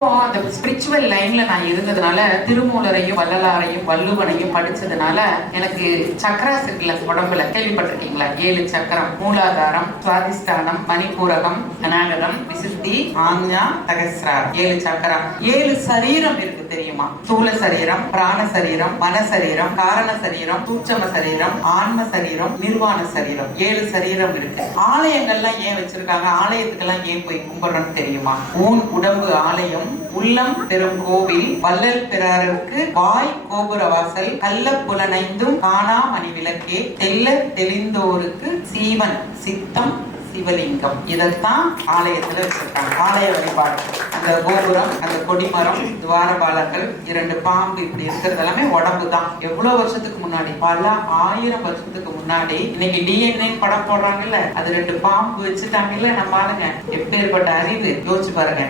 இப்போ அந்த ஸ்பிரிச்சுவல் லைன்ல நான் இருந்ததுனால திருமூலரையும் வள்ளலாரையும் வள்ளுவனையும் படிச்சதுனால எனக்கு சக்கராஸ் இருக்குல்ல உடம்புல கேள்விப்பட்டிருக்கீங்களா? ஏழு சக்கரம் மூலாதாரம் சுவாதிஸ்தானம் மணிபூரகம் அநாகதம் விசுத்தி ஆஞ்ஞா தகஸ்ராரம் ஏழு சக்கரம். ஏழு சரீரம் இருக்கு தெரியுமா? ஸ்தூல சரீரம் பிராண சரீரம் மன சரீரம் காரண சரீரம் தூச்சம சரீரம் ஆன்ம சரீரம் நிர்வாண சரீரம். ஏழு சரீரம் இருக்கு. ஆலயங்கள்லாம் ஏன் வச்சிருக்காங்க? ஆலயத்துக்கெல்லாம் ஏன் போய் கும்பிடுறோம்னு தெரியுமா? ஊன் உடம்பு ஆலயம் உள்ளம் பெரும் கோவில் வள்ளல் பிறாருக்கு வாய் கோபுர வாசல் கள்ள புலனைந்தும் காணா மணி விளக்கே தெல்ல தெளிந்தோருக்கு சீவன் சித்தம் சிவலிங்கம். இதைத்தான் ஆலயத்துல வச்சிருக்காங்க. ஆலய வழிபாடு. அந்த கோபுரம் அந்த கொடிமரம் துவாரபாலர்கள் இரண்டு பாம்பு இப்படி இருக்கிறது எல்லாமே உடம்பு தான் எவ்வளவு வருஷத்துக்கு முன்னாடி? பல ஆயிரம் வருஷத்துக்கு முன்னாடி. இன்னைக்கு டிஎன்ஏ படம் போடுறாங்கல்ல? அது ரெண்டு பாம்பு வச்சுட்டாங்கல்ல? நம்ம பாருங்க எப்பேற்பட்ட அறிவு? யோசிச்சு பாருங்க.